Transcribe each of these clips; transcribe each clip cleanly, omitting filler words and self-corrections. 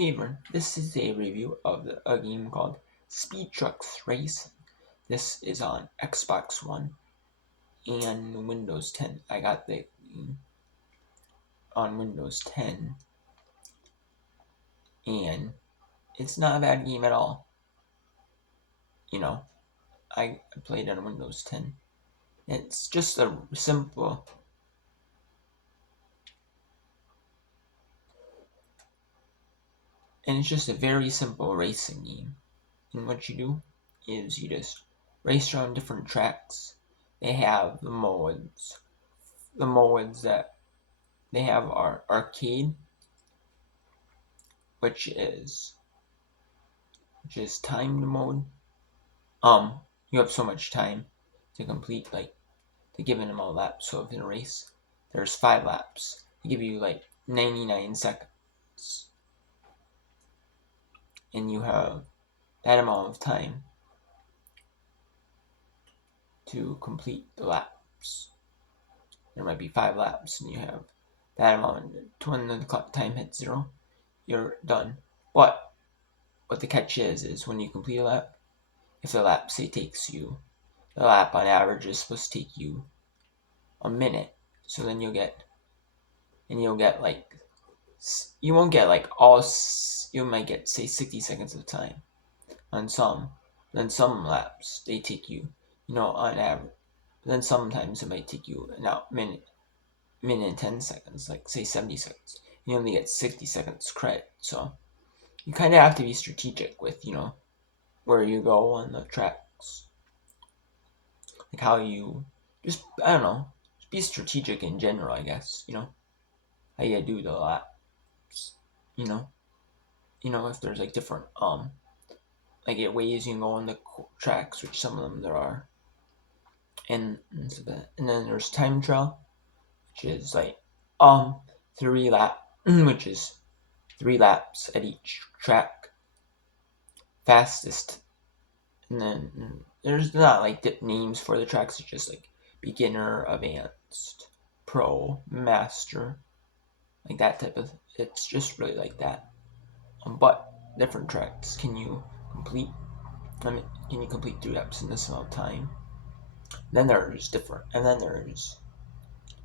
Hey everyone, this is a review of a game called Speed Trucks Racing. This is on Xbox One and Windows 10. I got the game on Windows 10 and it's not a bad game at all. I played on Windows 10. It's just a simple and it's just a very simple racing game. And what you do is you just race around different tracks. They have the modes. The modes that they have are arcade, which is timed mode. You have so much time to complete to give them a lap. So if in a race there's 5 laps, they give you 99 seconds, and you have that amount of time to complete the laps. There might be 5 laps, and you have that amount. When the clock time hits 0, you're done. But what the catch is when you complete a lap, if the lap takes you, the lap on average is supposed to take you a minute. So then you'll get you won't get you might get say 60 seconds of time on some. Then some laps they take you, on average. Then sometimes it might take you minute and 10 seconds, like say 70 seconds. You only get 60 seconds credit. So you kind of have to be strategic with where you go on the tracks, like how you just be strategic in general, I guess. How you do the laps. If there's different ways you can go on the tracks, which some of them there are, and then there's time trial, which is 3 lap, which is 3 laps at each track, fastest. And then there's not names for the tracks. It's just beginner, advanced, pro, master, that type of. It's just really like that. But different tracks can you complete? Can you complete 3 laps in this amount of time? Then there's different, and then there's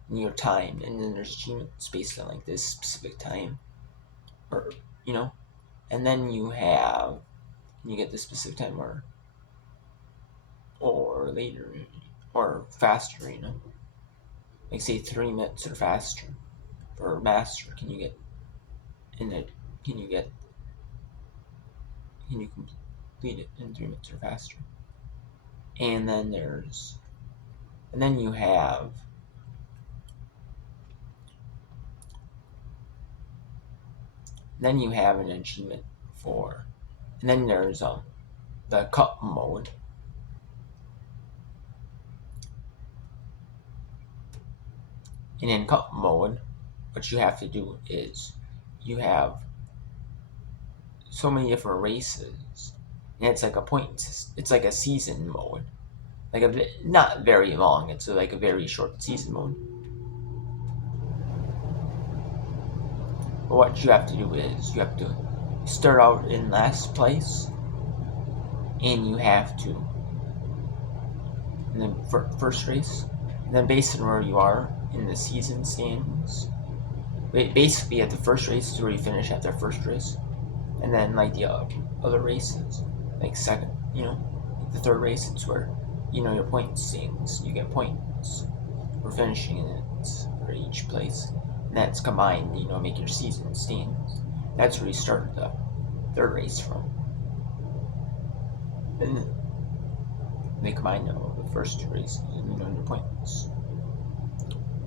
your time, and then there's achievements based on this specific time, or and then you get this specific time or later or faster, say 3 minutes or faster for master. Can you complete it in 3 minutes or faster? And then you have an achievement for, and then there's the cup mode. And in cup mode, what you have to do is you have so many different races, and it's like a point. It's like a season mode, not very long. It's a very short season mode. But what you have to do is you have to start out in last place, and you have to, and then first race, and then based on where you are in the season standings, basically at the first race is where you finish at their first race, and then the other races, second, the third race is where your point standings. You get points for finishing in it for each place, and that's combined. Make your season standings. That's where you start the third race from, and they combine the first 2 races, your points.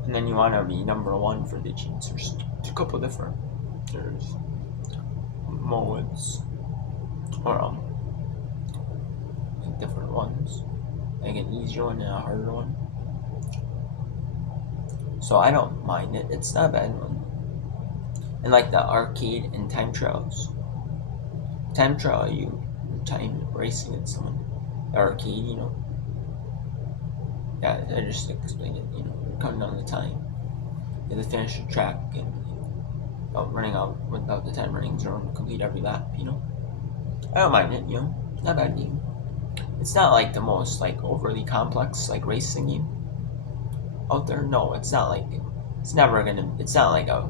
And then you want to be number 1 for the achievements. There's a couple different. There's modes, or different ones, an easier one and a harder one. So I don't mind it. It's not a bad one. And the arcade and time trials. Time trial, you time racing at someone. The arcade, yeah, I just explained it. Counting down the time. You have to finish the track, and running out without the 10 rings or complete every lap, you know. I don't mind it, you know. Not a bad game. It's not like the most like overly complex like racing game out there. No, it's not like it's never gonna. It's not like a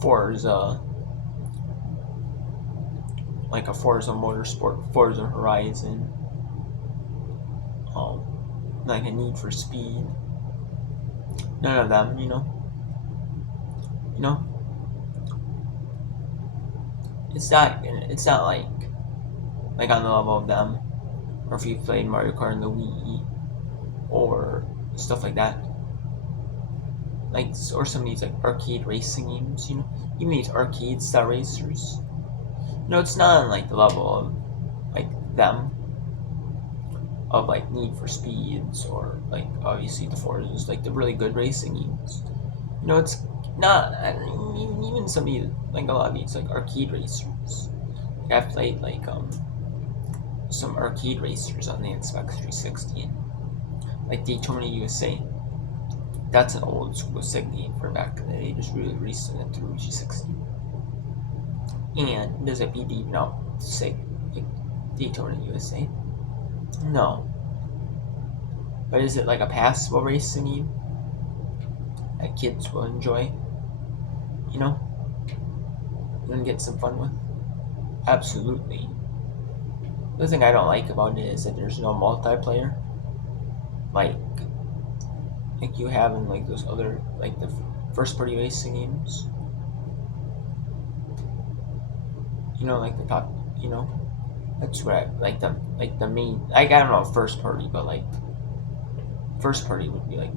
Forza, like a Forza Motorsport, Forza Horizon, like a Need for Speed. None of them, you know. You know, it's not. It's not like on the level of them, or if you played Mario Kart in the Wii, or stuff like that. Like, or some of these like arcade racing games, you know, even these arcade style racers. You know, it's not on like the level of like them, of like Need for Speeds, or like obviously the Forzas, like the really good racing games. You know, it's not. I mean, even some of these, like a lot of these like arcade racers. Like I've played like some arcade racers on the Xbox 360, and like Daytona USA. That's an old school SIG game for back in the day. Just really recent it through G60. And does it beat even out SIG like Daytona USA? No. But is it like a passable racing game that kids will enjoy? You know? And get some fun with? Absolutely. The thing I don't like about it is that there's no multiplayer. Like you have in like those other like the first party racing games. You know, like the top, you know, that's what I like the main. Like I don't know first party, but like first party would be like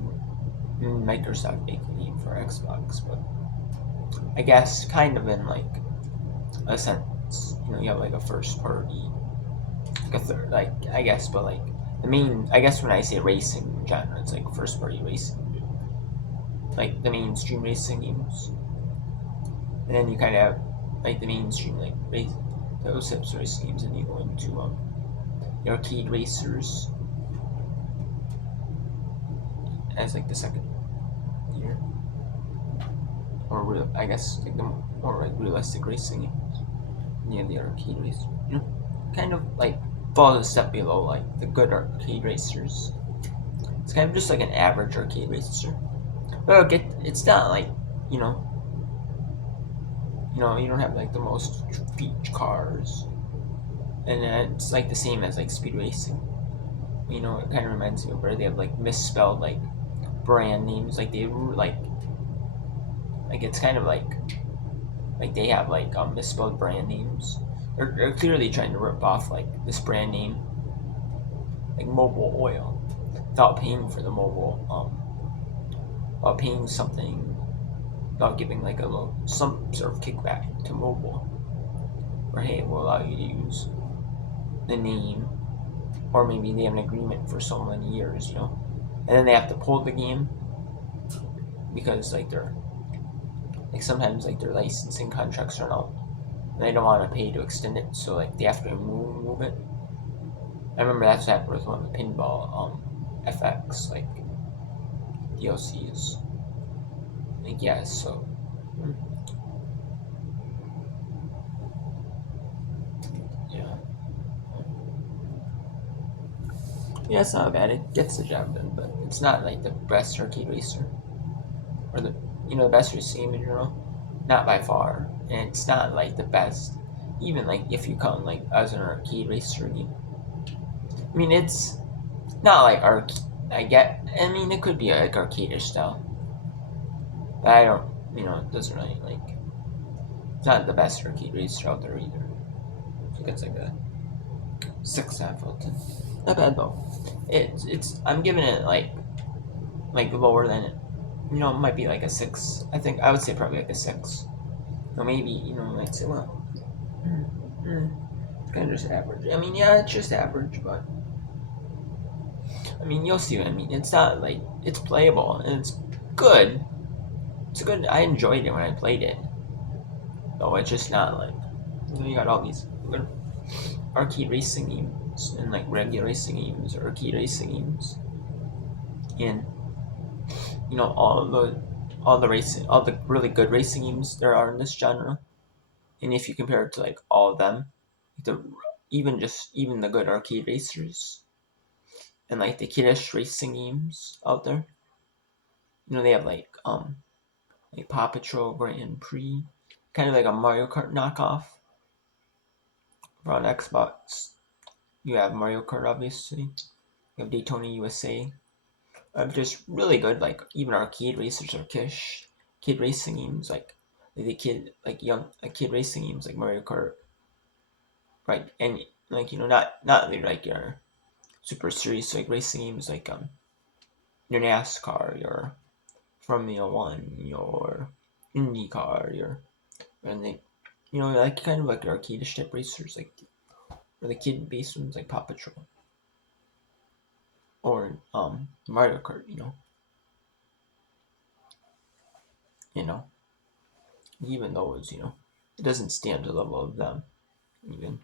Microsoft make a game for Xbox, but I guess kind of in like a sense, you know, you have like a first party, like a third, like I guess, but like the main. I guess when I say racing genre, it's like first party racing, like the mainstream racing games, and then you kind of have like the mainstream like race those types of racing games, and you go into the arcade racers as like the second tier, or I guess like the more like realistic racing games. And you have the arcade racers, you know, kind of like falls a step below like the good arcade racers. It's kind of just like an average arcade racer, but it's not like you know. You know, you don't have like the most feature cars, and it's like the same as like speed racing. You know, it kind of reminds me of where they have like misspelled like brand names, like they like it's kind of like they have like misspelled brand names. They're clearly trying to rip off like this brand name, like Mobil Oil, without paying for the mobile, without paying something, without giving like some sort of kickback to Mobil, or hey, we'll allow you to use the name, or maybe they have an agreement for so many years, you know, and then they have to pull the game because like they're like sometimes like their licensing contracts run out and they don't want to pay to extend it, so like they have to remove it. I remember that's what happened with one of the pinball FX like DLCs. Like yeah, so yeah, it's not bad. It gets the job done, but it's not like the best arcade racer or the the best racing game in general. Not by far, and it's not like the best. Even like if you count like as an arcade racer game. I mean, it's not like arcade. I mean, it could be like arcade style, but I don't. You know, it doesn't really like. It's not the best arcade racer out there either. So it's like a 6.5 out of 10. Not bad though. It's I'm giving it like lower than it. You know, it might be like a 6. I think I would say probably like a 6. Or maybe I'd say it's kind of just average. I mean, yeah, it's just average, but I mean, you'll see what I mean. It's not like it's playable and it's good. It's good. I enjoyed it when I played it. Though it's just not like you got all these good arcade racing games and like regular racing games or arcade racing games, and all all the really good racing games there are in this genre. And if you compare it to like all of them, the even the good arcade racers and like the kiddish racing games out there, they have like Paw Patrol Grand Prix, kind of like a Mario Kart knockoff. For on Xbox, you have Mario Kart, obviously. You have Daytona USA. Just really good, like even arcade racers or kid racing games, like the kid, like young, like kid racing games like Mario Kart, right? And like not like your super serious like racing games like your NASCAR, your Formula One, your IndyCar, your and they, like kind of like arcade type racers, like or the kid based ones like Paw Patrol or Mario Kart. You know, even those, it doesn't stand to the level of them even.